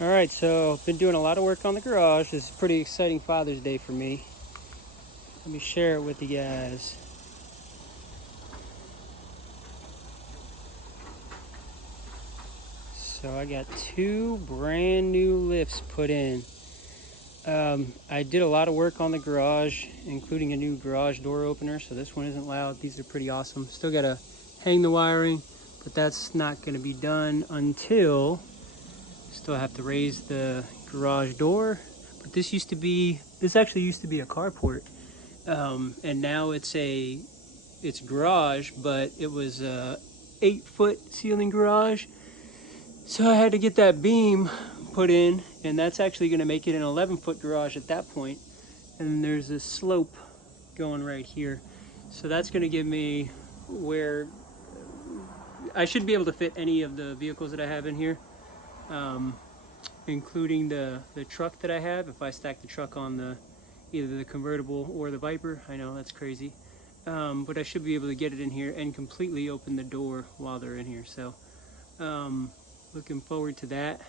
All right, so been doing a lot of work on the garage. This is a pretty exciting Father's Day for me. Let me share it with you guys. So I got two brand new lifts put in. I did a lot of work on the garage, including a new garage door opener. So this one isn't loud. These are pretty awesome. Still got to hang the wiring, but that's not going to be done until still have to raise the garage door. But this actually used to be a carport. And now it's garage, but it was a 8-foot ceiling garage. So I had to get that beam put in, and that's actually going to make it an 11-foot garage at that point. And there's a slope going right here. So that's going to give me where I should be able to fit any of the vehicles that I have in here, including the truck that I have. If I stack the truck on either the convertible or the Viper, I know that's crazy. But I should be able to get it in here and completely open the door while they're in here. So looking forward to that.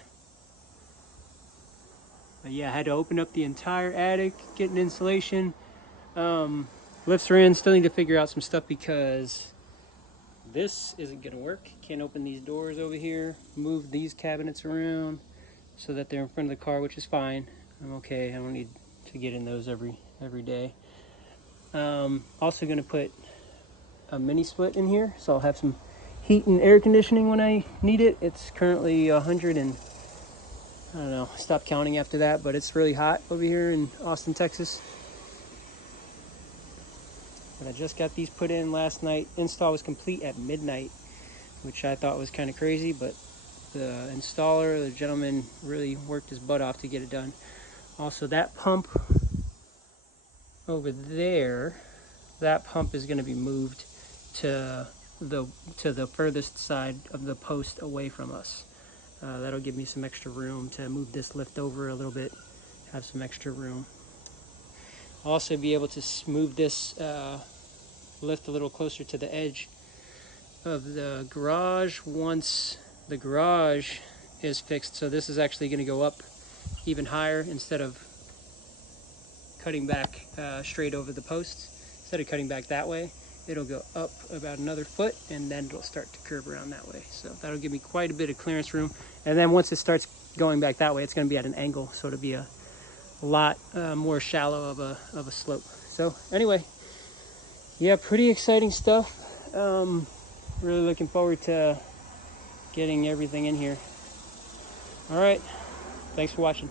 But yeah, I had to open up the entire attic, get an insulation. Lifts are in. Still need to figure out some stuff because this isn't going to work. Can't open these doors over here. Move these cabinets around so that they're in front of the car, which is fine. I'm okay. I don't need to get in those every day. Also going to put a mini split in here, so I'll have some heat and air conditioning when I need it. It's currently 100 and I don't know, stop counting after that, but it's really hot over here in Austin, Texas. But I just got these put in last night. Install was complete at midnight, which I thought was kind of crazy, but the installer, the gentleman, really worked his butt off to get it done. Also, that pump over there, that pump is going to be moved to the furthest side of the post away from us. That'll give me some extra room to move this lift over a little bit, have some extra room. I'll also be able to move this lift a little closer to the edge of the garage once the garage is fixed. So this is actually going to go up even higher instead of cutting back straight over the posts. Instead of cutting back that way, it'll go up about another foot and then it'll start to curve around that way. So that'll give me quite a bit of clearance room. And then once it starts going back that way, it's going to be at an angle, so it'll be a lot more shallow of a slope. So anyway, yeah, pretty exciting stuff. Really looking forward to getting everything in here. All right, thanks for watching.